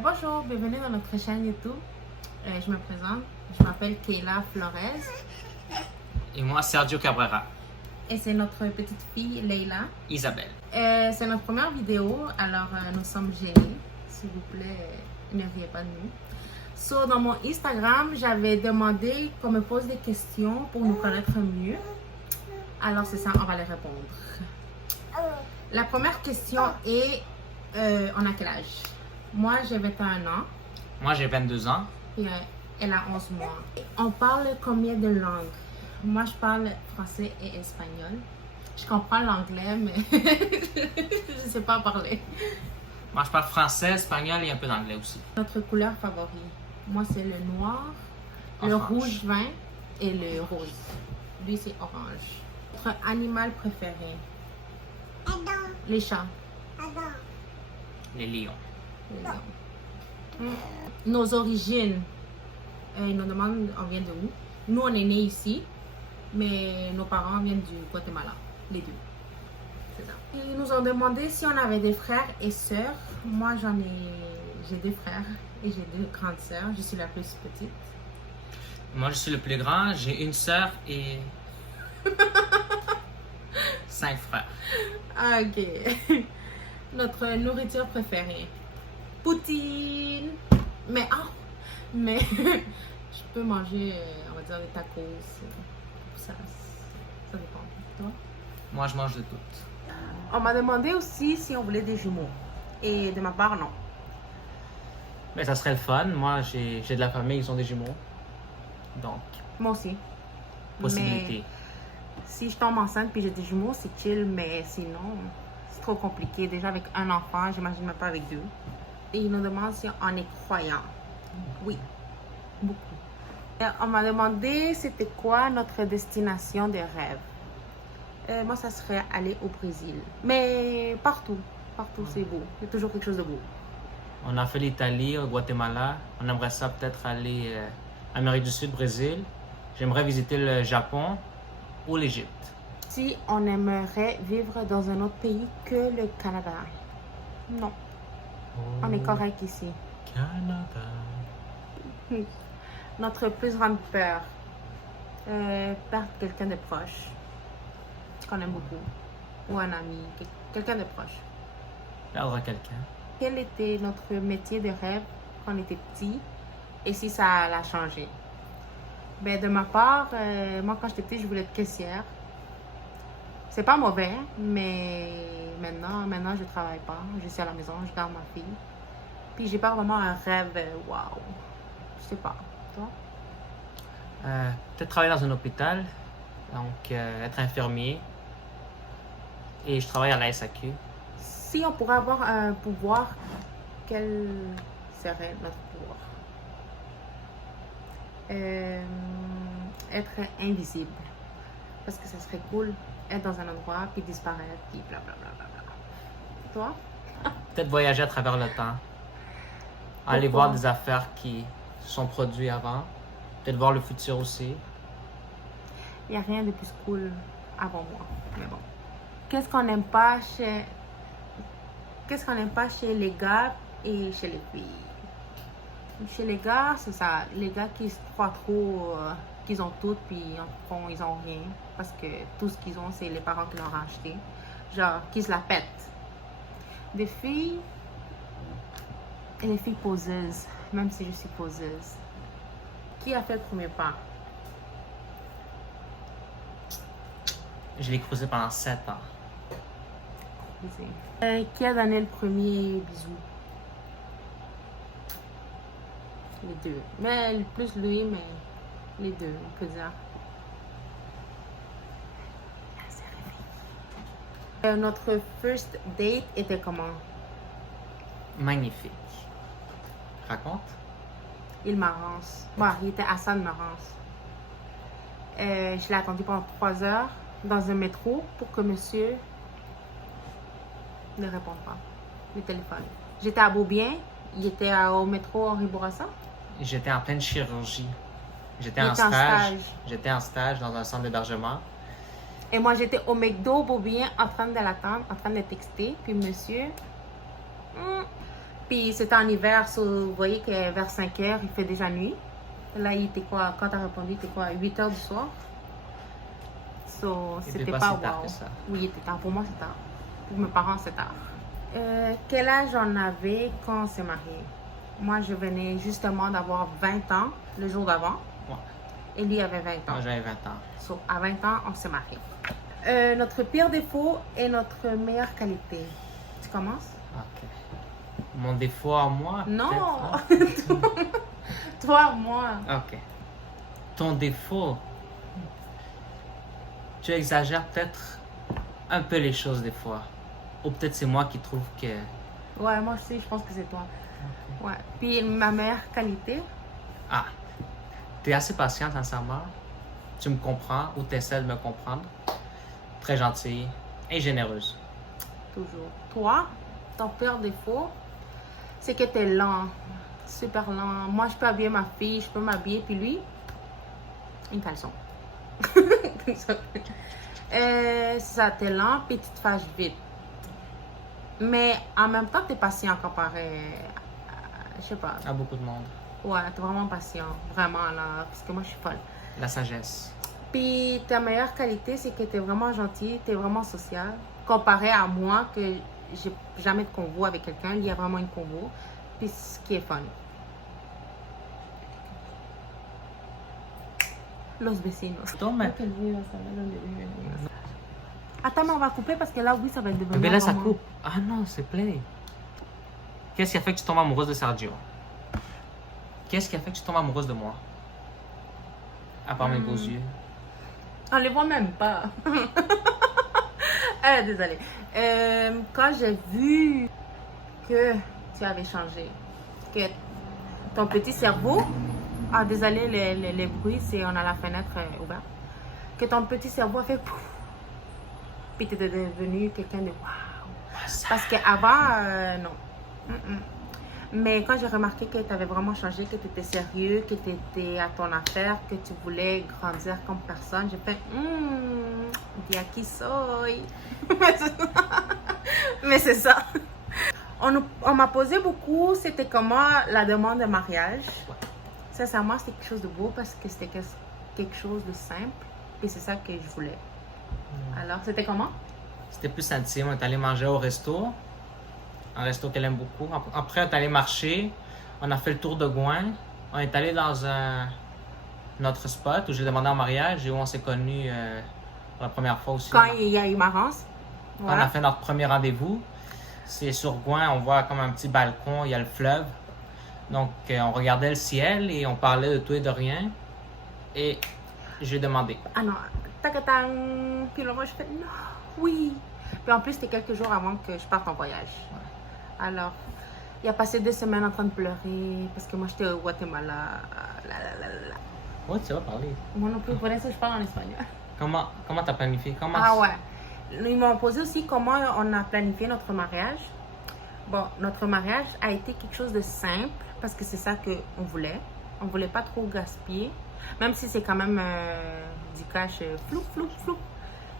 Bonjour, bienvenue dans notre chaîne YouTube. Je me présente, je m'appelle Kayla Flores Et moi, Sergio Cabrera. et c'est notre petite fille Leila. Isabelle. C'est notre première vidéo, alors nous sommes gênés. S'il vous plaît, ne riez pas de nous. So, dans mon Instagram, j'avais demandé qu'on me pose des questions pour nous connaître mieux. Alors c'est ça, on va les répondre. La première question est, on a quel âge? Moi, j'ai 21 ans. Moi, j'ai 22 ans. Et elle a 11 mois. On parle combien de langues? Moi, je parle français et espagnol. Je comprends l'anglais, mais je ne sais pas parler. Moi, je parle français, espagnol et un peu d'anglais aussi. Notre couleur favorite? Moi, c'est le noir, le Orange. rouge vin et le rose. Lui, c'est orange. Notre animal préféré? Les chats. Les lions. Les lions. Nos origines. Ils nous demandent on vient de où. Nous, on est nés ici, mais nos parents viennent du Guatemala, les deux. C'est ça. Ils nous ont demandé si on avait des frères et sœurs. Moi, j'ai deux frères et j'ai deux grandes sœurs. Je suis la plus petite. Moi, je suis le plus grand. J'ai une sœur et 5 frères. Ah, ok. Notre nourriture préférée? Poutine. Mais je peux manger, on va dire, des tacos. Ça dépend. Toi? Moi, je mange de tout. On m'a demandé aussi si on voulait des jumeaux. Et de ma part, non. Mais ça serait le fun. Moi, j'ai de la famille, ils sont des jumeaux. Donc, Moi aussi. possibilité. Mais si je tombe enceinte puis j'ai des jumeaux, c'est chill. Mais sinon, c'est trop compliqué. Déjà avec un enfant, j'imagine même pas avec deux. Et il nous demande si on est croyant. Oui, beaucoup. Et on m'a demandé c'était quoi notre destination de rêve. Moi, ça serait aller au Brésil. Mais partout. Partout, c'est beau. Il y a toujours quelque chose de beau. On a fait l'Italie, au Guatemala. On aimerait ça peut-être aller Amérique du Sud, Brésil. J'aimerais visiter le Japon ou l'Égypte. Si on aimerait vivre dans un autre pays que le Canada. Non, on est correct ici. Canada. Notre plus grande peur. Perdre quelqu'un de proche. Qu'on aime beaucoup. Ou un ami. Quelqu'un de proche. Perdre quelqu'un. Quel était notre métier de rêve quand on était petit et si ça l'a changé? Ben, de ma part, moi quand j'étais petite, je voulais être caissière. C'est pas mauvais, mais maintenant je travaille pas. Je suis à la maison, je garde ma fille. Puis j'ai pas vraiment un rêve, waouh. Je sais pas. Toi? Peut-être travailler dans un hôpital, donc être infirmier. Et je travaille à la SAQ. Si on pourrait avoir un pouvoir, quel serait notre pouvoir? Être invisible. Parce que ça serait cool, être dans un endroit, puis disparaître, puis blablabla. Toi? Peut-être voyager à travers le temps. Aller Pourquoi? voir des affaires qui se sont produites avant. Peut-être voir le futur aussi. Il n'y a rien de plus cool avant moi. Mais bon. Qu'est-ce qu'on n'aime pas chez les gars et chez les filles? Chez les gars, c'est ça. Les gars qui se croient trop qu'ils ont tout, puis en fond, ils ont rien. Parce que tout ce qu'ils ont, c'est les parents qui leur ont acheté. Genre, qui se la pètent. Des filles, et les filles poseuses, même si je suis poseuse. Qui a fait le premier pas? Je l'ai cruisé pendant 7 ans. Qui a donné le premier bisou? Les deux. Mais plus lui, mais les deux, on peut dire. Notre first date était comment? Magnifique. Raconte. Il m'arrange. Bon, il était Hassan Marance. Je l'ai attendu pendant 3 heures dans un métro pour que monsieur ne réponde pas. Le téléphone. J'étais à Beaubien. Il était au métro Henri Bourassa. J'étais en pleine chirurgie. J'étais Il en était en stage. stage. J'étais en stage dans un centre d'hébergement. Et moi, j'étais au McDo Beaubien en train de l'attendre, en train de texter. Puis monsieur... Puis c'était en hiver, so, vous voyez que vers 5 heures, il fait déjà nuit. Là, il était quoi, quand tu as répondu, il était quoi, 8 heures du soir? So, Il c'était était pas pas si tard wow. que ça. Oui, il était tard. Pour moi, c'est tard. Pour mes parents, c'est tard. Quel âge on avait quand on s'est mariés? Moi, je venais justement d'avoir 20 ans le jour d'avant. Ouais. Et lui avait 20 ans. Moi, j'avais 20 ans. So, à 20 ans, on s'est mariés. Notre pire défaut et notre meilleure qualité. Tu commences? Ok. Mon défaut à moi? Non! peut-être, hein? Toi, moi. Ok. Ton défaut? Tu exagères peut-être un peu les choses des fois. Ou peut-être c'est moi qui trouve que... Ouais, moi aussi, je pense que c'est toi. Ouais. Puis ma meilleure qualité? Ah, tu es assez patiente, sincèrement. Tu me comprends ou tu essaies de me comprendre. Très gentille et généreuse. Toujours. Toi, ton pire défaut, c'est que t'es lent. Super lent. Moi, je peux habiller ma fille, je peux m'habiller, puis lui, une caleçon. C'est ça, t'es lent, puis tu te fâches vite. Mais en même temps, t'es patient comparé, je sais pas. À beaucoup de monde. Ouais, t'es vraiment patient. Vraiment, là, parce que moi, je suis folle. La sagesse. Puis ta meilleure qualité, c'est que t'es vraiment gentil, t'es vraiment social. Comparé à moi, que j'ai jamais de convo avec quelqu'un, il y a vraiment une convo. Puis ce qui est fun. Los vecinos. Toma. Attends, mais on va couper parce que là, oui, ça va devenir. Mais là, ça vraiment- coupe. Ah non, c'est plein. Qu'est-ce qui a fait que tu tombes amoureuse de Sergio? Qu'est-ce qui a fait que tu tombes amoureuse de moi? À part mes beaux yeux. On les voit même pas. Désolée. Quand j'ai vu que tu avais changé, que ton petit cerveau, désolé les bruits, c'est on a la fenêtre ouverte, que ton petit cerveau a fait pouf, puis tu étais devenu quelqu'un de waouh. Parce qu'avant, non. Mm-mm. Mais quand j'ai remarqué que tu avais vraiment changé, que tu étais sérieux, que tu étais à ton affaire, que tu voulais grandir comme personne, j'ai fait dis à qui soy. Mais c'est ça. On m'a posé beaucoup, c'était comment la demande de mariage. Sincèrement, c'était quelque chose de beau parce que c'était quelque chose de simple et c'est ça que je voulais. Alors, c'était comment? C'était plus intime. On est allé manger au resto. Un resto qu'elle aime beaucoup. Après, on est allé marcher. On a fait le tour de Gouin. On est allé dans notre spot où j'ai demandé en mariage et où on s'est connus pour la première fois aussi. Quand il y a eu Marance. On a fait notre premier rendez-vous. C'est sur Gouin, on voit comme un petit balcon, il y a le fleuve. Donc, on regardait le ciel et on parlait de tout et de rien. Et j'ai demandé. Ah non, tacatang. Puis là, moi, je fais non, oui. Puis en plus, c'était quelques jours avant que je parte en voyage. Alors, il a passé 2 semaines en train de pleurer parce que moi, j'étais au Guatemala. Oui, tu vas parler. Moi non plus, pour ça, je parle en espagnol. Comment t'as planifié? Ah ouais. Ils m'ont posé aussi comment on a planifié notre mariage. Bon, notre mariage a été quelque chose de simple parce que c'est ça qu'on voulait. On voulait pas trop gaspiller, même si c'est quand même du cash flou, flou, flou.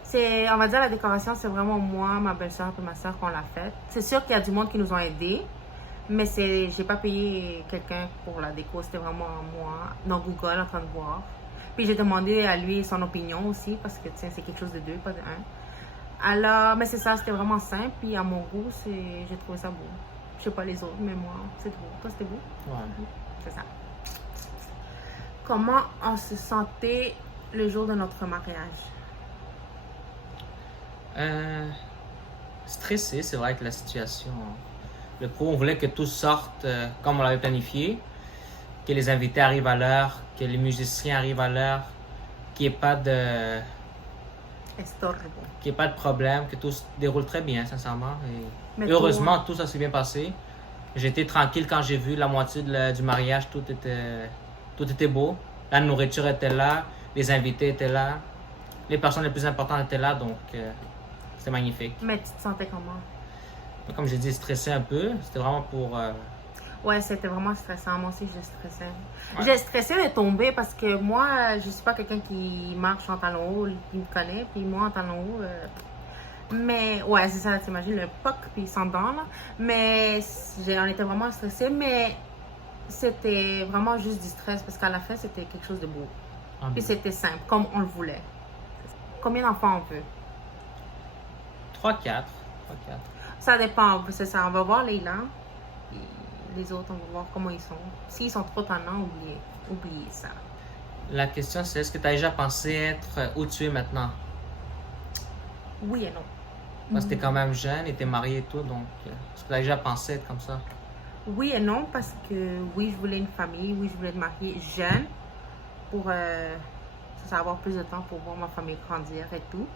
C'est, on va dire, la décoration, c'est vraiment moi, ma belle-sœur et ma soeur qu'on l'a faite. C'est sûr qu'il y a du monde qui nous ont aidés, mais j'ai pas payé quelqu'un pour la déco, c'était vraiment moi, dans Google, en train de voir. Puis j'ai demandé à lui son opinion aussi, parce que tiens, c'est quelque chose de deux, pas de un. Alors, mais c'est ça, c'était vraiment simple, puis à mon goût, j'ai trouvé ça beau. Je sais pas les autres, mais moi, c'est beau. Toi, c'était beau? Ouais. C'est ça. Comment on se sentait le jour de notre mariage? Stressé, c'est vrai, avec la situation. Le coup, on voulait que tout sorte comme on l'avait planifié, que les invités arrivent à l'heure, que les musiciens arrivent à l'heure, qu'il n'y ait pas de problème, que tout se déroule très bien, sincèrement. Et Mais heureusement, tout ça s'est bien passé. J'étais tranquille quand j'ai vu la moitié du mariage, tout était beau. La nourriture était là, les invités étaient là, les personnes les plus importantes étaient là, donc c'était magnifique. Mais tu te sentais comment? Comme j'ai dit, stressé un peu. C'était vraiment pour... Ouais, c'était vraiment stressant. Moi aussi, j'ai stressé. Ouais. J'ai stressé de tomber parce que moi, je suis pas quelqu'un qui marche en talons hauts, qui me connaît. Puis moi, en talons hauts, Mais, ouais, c'est ça, t'imagines le POC puis sans dents, là. Mais on était vraiment stressés, mais c'était vraiment juste du stress parce qu'à la fin, c'était quelque chose de beau. Ah, Puis c'était simple, comme on le voulait. Combien d'enfants on veut? 3-4. Ça dépend, c'est ça. On va voir Leila. Puis les autres, on va voir comment ils sont. S'ils sont trop tannants, oubliez ça. La question, c'est est-ce que tu as déjà pensé être où tu es maintenant? Oui et non. Parce que tu es quand même jeune et tu es marié et tout, donc est-ce que tu as déjà pensé être comme ça? Oui et non, parce que oui, je voulais une famille. Oui, je voulais être mariée jeune pour avoir plus de temps pour voir ma famille grandir et tout.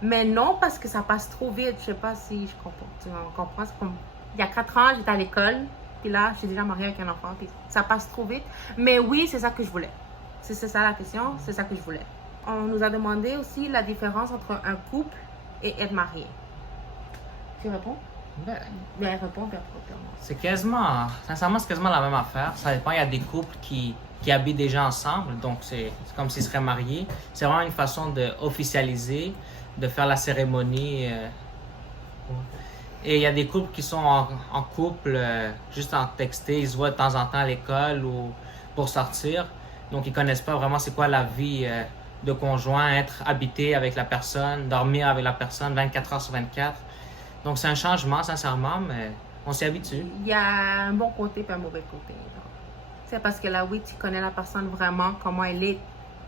Mais non, parce que ça passe trop vite. Je sais pas si je comprends. Tu comprends? C'est comme, il y a 4 ans, j'étais à l'école. Puis là, je suis déjà mariée avec un enfant. Puis ça passe trop vite. Mais oui, c'est ça que je voulais. C'est ça la question. C'est ça que je voulais. On nous a demandé aussi la différence entre un couple et être marié. Tu réponds? Ben, Ben, réponds, bien. c'est quasiment, sincèrement, c'est quasiment la même affaire. Ça dépend, il y a des couples qui habitent déjà ensemble, donc c'est comme s'ils seraient mariés. C'est vraiment une façon d'officialiser, de faire la cérémonie. Et il y a des couples qui sont en couple, juste en texté, ils se voient de temps en temps à l'école ou pour sortir. Donc ils connaissent pas vraiment c'est quoi la vie de conjoint, être habité avec la personne, dormir avec la personne 24 heures sur 24. Donc c'est un changement, sincèrement, mais on s'y habitue. Il y a un bon côté et un mauvais côté. C'est parce que là, oui, tu connais la personne vraiment, comment elle est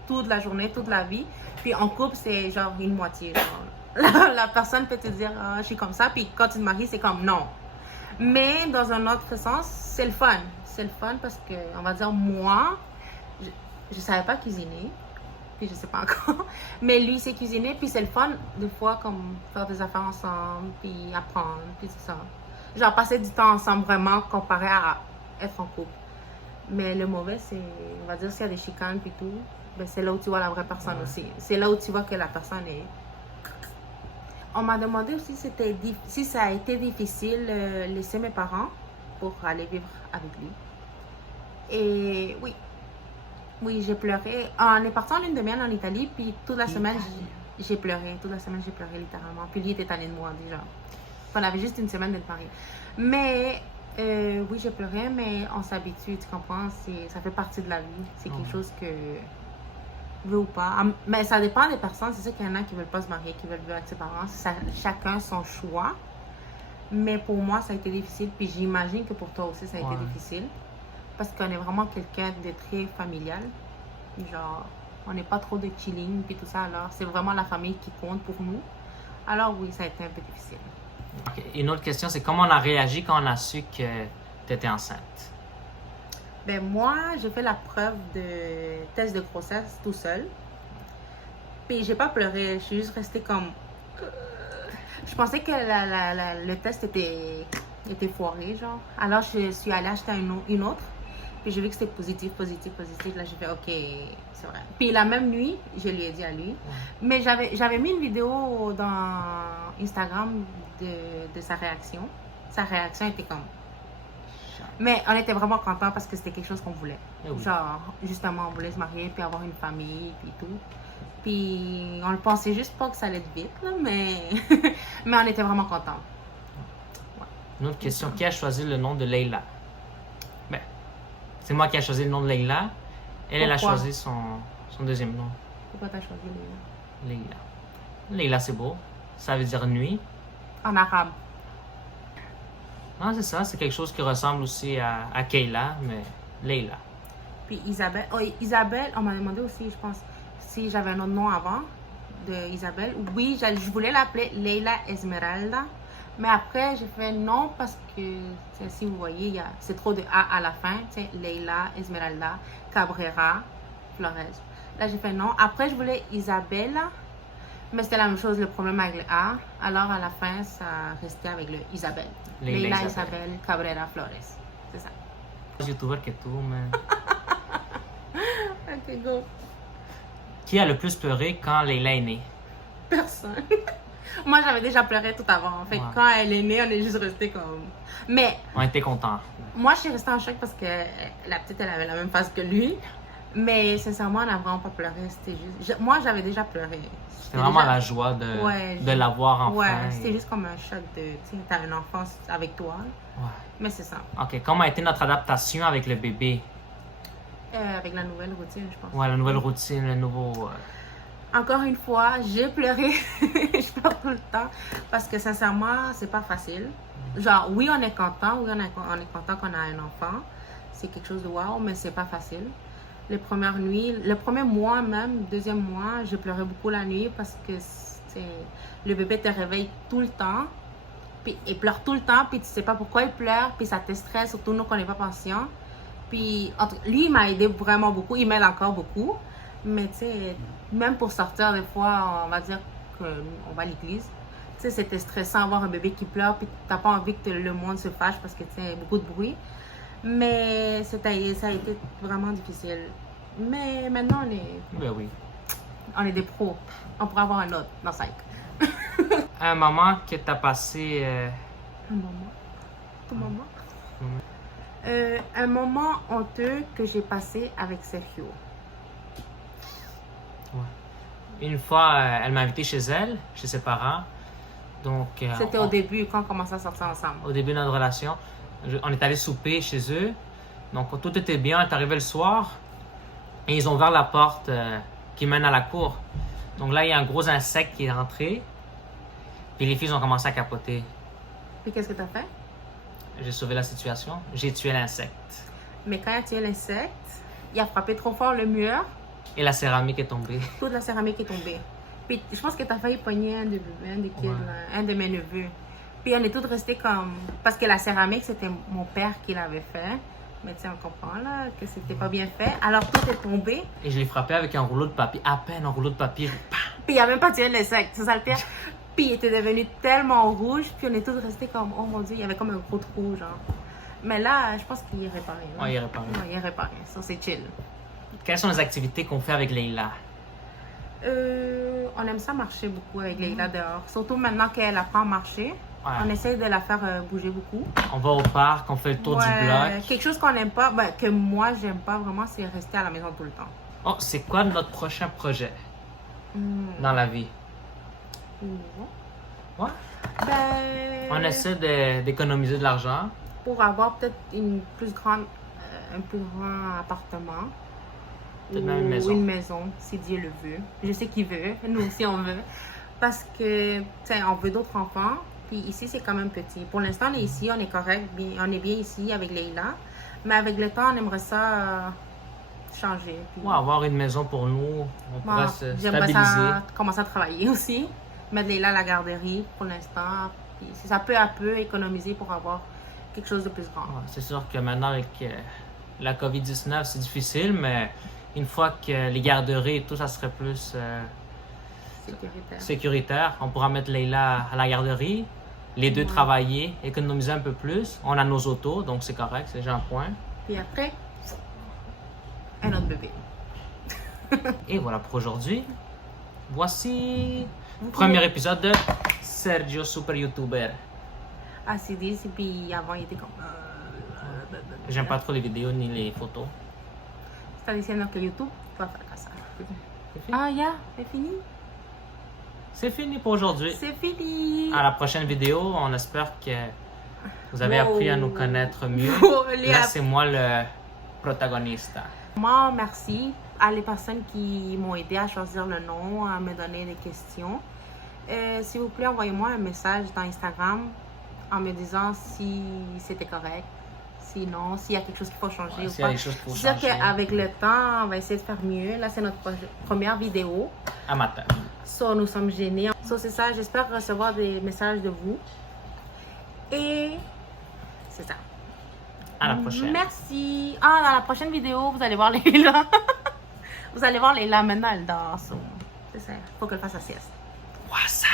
toute la journée, toute la vie. Puis en couple, c'est genre une moitié. Genre. La personne peut te dire, ah, je suis comme ça. Puis quand tu te maries, c'est comme non. Mais dans un autre sens, c'est le fun. C'est le fun parce que, on va dire, moi, je savais pas cuisiner. Puis je sais pas encore. Mais lui, il sait cuisiner. Puis c'est le fun, des fois, comme faire des affaires ensemble. Puis apprendre. Puis tout ça. Genre passer du temps ensemble vraiment comparé à être en couple. Mais le mauvais, c'est, on va dire, s'il y a des chicanes puis tout, ben c'est là où tu vois la vraie personne aussi. C'est là où tu vois que la personne est... On m'a demandé aussi si ça a été difficile laisser mes parents pour aller vivre avec lui. Et oui. Oui, j'ai pleuré. On est parti en lune de miel en Italie, puis toute la semaine, j'ai pleuré. Toute la semaine, j'ai pleuré littéralement. Puis lui était tanné de moi déjà. On avait juste une semaine d'être mariés. Mais... oui, j'ai pleuré, mais on s'habitue, tu comprends? Ça fait partie de la vie. C'est quelque chose que veut ou pas. Mais ça dépend des personnes. C'est sûr qu'il y en a qui veulent pas se marier, qui veulent vivre avec ses parents. Chacun son choix. Mais pour moi, ça a été difficile. Puis j'imagine que pour toi aussi, ça a été difficile. Parce qu'on est vraiment quelqu'un de très familial. Genre, on n'est pas trop de chilling puis tout ça. Alors, c'est vraiment la famille qui compte pour nous. Alors oui, ça a été un peu difficile. Okay. Une autre question, c'est comment on a réagi quand on a su que tu étais enceinte? Ben moi, j'ai fait la preuve de test de grossesse tout seul. Puis j'ai pas pleuré, je suis juste restée comme... Je pensais que le test était foiré, genre. Alors je suis allée acheter une autre. Puis j'ai vu que c'était positif. Là, j'ai fait OK, c'est vrai. Puis la même nuit, je lui ai dit à lui. Mais j'avais mis une vidéo dans Instagram de sa réaction. Sa réaction était comme... Mais on était vraiment contents parce que c'était quelque chose qu'on voulait. Genre, justement, on voulait se marier, puis avoir une famille, puis tout. Puis on ne pensait juste pas que ça allait être vite, là, mais... mais on était vraiment contents. Ouais. Une autre question, qui a choisi le nom de Leila? Ben, c'est moi qui ai choisi le nom de Leila. Elle a choisi son deuxième nom. Pourquoi tu as choisi Leila? Leila, c'est beau. Ça veut dire nuit. En arabe. Non, c'est ça. C'est quelque chose qui ressemble aussi à Kayla, mais Leila. Puis Isabelle. Oh, Isabelle, on m'a demandé aussi, je pense, si j'avais un autre nom avant de Isabelle. Oui, je voulais l'appeler Leila Esmeralda. Mais après, j'ai fait non parce que, si vous voyez, c'est trop de A à la fin. Leila Esmeralda Cabrera Flores. Là, j'ai fait non. Après, je voulais Isabella. Mais c'était la même chose, le problème avec le A. Alors, à la fin, ça restait avec le Isabelle. Leila Isabelle Cabrera Flores. C'est ça. YouTuber que tout, mais... Ok, go. Qui a le plus pleuré quand Leila est née? Personne. Moi, j'avais déjà pleuré tout avant. En fait, quand elle est née, on est juste resté comme... Mais... On était contents. Moi, je suis restée en choc parce que la petite, elle avait la même face que lui. Mais sincèrement, on n'a vraiment pas pleuré. C'était juste... Moi, j'avais déjà pleuré. C'était vraiment la joie de l'avoir enfin. Ouais, c'était juste comme un choc de... Tu sais, t'as un enfant avec toi. Ouais. Mais c'est ça. OK, comment a été notre adaptation avec le bébé? Avec la nouvelle routine, je pense. Ouais, la nouvelle routine, le nouveau... Encore une fois, j'ai pleuré. Je pleure tout le temps. Parce que sincèrement, c'est pas facile. Genre, oui, on est content. Oui, on est content qu'on a un enfant. C'est quelque chose de wow, mais c'est pas facile. Les premières nuits, le premier mois même, deuxième mois, je pleurais beaucoup la nuit parce que le bébé te réveille tout le temps. Puis il pleure tout le temps, puis tu sais pas pourquoi il pleure, puis ça te stresse, surtout nous qu'on n'est pas patients. Puis lui, il m'a aidé vraiment beaucoup, il m'aide encore beaucoup. Mais tu sais, même pour sortir, des fois, on va dire qu'on va à l'église. Tu sais, c'était stressant avoir un bébé qui pleure, puis t'as pas envie que le monde se fâche parce que tu sais, il y a beaucoup de bruit. Mais ça a été vraiment difficile. Mais maintenant, Ben oui. On est des pros. On pourrait avoir un autre dans 5. Un moment que tu as passé... Un moment. Tout moment. Un moment honteux que j'ai passé avec Sergio. Ouais. Une fois, elle m'a invité chez elle, chez ses parents. Donc, c'était au début, quand on commençait à sortir ensemble. Au début de notre relation. On est allé souper chez eux. Donc, tout était bien. On est arrivé le soir. Et ils ont ouvert la porte qui mène à la cour. Donc là, il y a un gros insecte qui est rentré. Puis les filles ont commencé à capoter. Puis qu'est-ce que tu as fait? J'ai sauvé la situation. J'ai tué l'insecte. Mais quand il a tué l'insecte, il a frappé trop fort le mur. Et la céramique est tombée. Toute la céramique est tombée. Puis je pense que tu as failli pogner un de mes neveux. Puis on est tous restés comme... Parce que la céramique, c'était mon père qui l'avait fait. Mais tu sais, on comprend là que c'était pas bien fait. Alors tout est tombé. Et je l'ai frappé avec un rouleau de papier. À peine un rouleau de papier. Puis il a même pas tué l'insecte. C'est ça le pire. Puis il était devenu tellement rouge. Puis on est tous restés comme... Oh mon Dieu, il y avait comme un gros trou, genre. Mais là, je pense qu'il est réparé. Là. Ouais, il est réparé. Ouais, il est réparé. Ça, c'est chill. Quelles sont les activités qu'on fait avec Leila? On aime ça marcher beaucoup avec Leila dehors. Surtout maintenant qu'elle apprend à marcher. Ouais. On essaie de la faire bouger beaucoup. On va au parc, on fait le tour du bloc. Quelque chose qu'on n'aime pas, que moi j'aime pas vraiment, c'est rester à la maison tout le temps. Oh, c'est quoi notre prochain projet dans la vie? Ouais. On essaie d'économiser de l'argent. Pour avoir peut-être un plus grand appartement. Peut-être même une maison, si Dieu le veut. Je sais qu'il veut, nous aussi on veut. Parce que, tu sais, on veut d'autres enfants. Puis ici, c'est quand même petit. Pour l'instant, on est ici, on est correct, on est bien ici avec Leila. Mais avec le temps, on aimerait ça changer. Puis... Ouais, avoir une maison pour nous, on pourrait se stabiliser. J'aimerais commencer à travailler aussi. Mettre Leila à la garderie pour l'instant. Puis c'est ça, peu à peu, économiser pour avoir quelque chose de plus grand. Ouais, c'est sûr que maintenant, avec la COVID-19, c'est difficile, mais une fois que les garderies et tout, ça serait plus sécuritaire. On pourra mettre Leila à la garderie, les deux travailler, économiser un peu plus. On a nos autos, donc c'est correct, c'est déjà un point. Puis après, un autre bébé. Et voilà pour aujourd'hui. Voici le premier épisode de Sergio Super YouTuber. Ah, c'est dit, et puis avant, il était comme... J'aime pas trop les vidéos ni les photos. Está diciendo que YouTube va fracasar. Ah, ya, c'est fini. C'est fini pour aujourd'hui. C'est fini. À la prochaine vidéo, on espère que vous avez appris à nous connaître mieux. Là, c'est moi le protagoniste. Moi, merci à les personnes qui m'ont aidé à choisir le nom, à me donner des questions. S'il vous plaît, envoyez-moi un message dans Instagram en me disant si c'était correct. Sinon, s'il y a quelque chose qu'il faut changer ou pas. C'est sûr qu'avec le temps, on va essayer de faire mieux. Là, c'est notre première vidéo. Amateur. So, nous sommes gênés. So, c'est ça. J'espère recevoir des messages de vous. Et c'est ça. À la prochaine. Merci. Ah, dans la prochaine vidéo, vous allez voir Leila. Vous allez voir Leila maintenant, elle dort. So, c'est ça. Faut qu'elle fasse sa sieste. WhatsApp.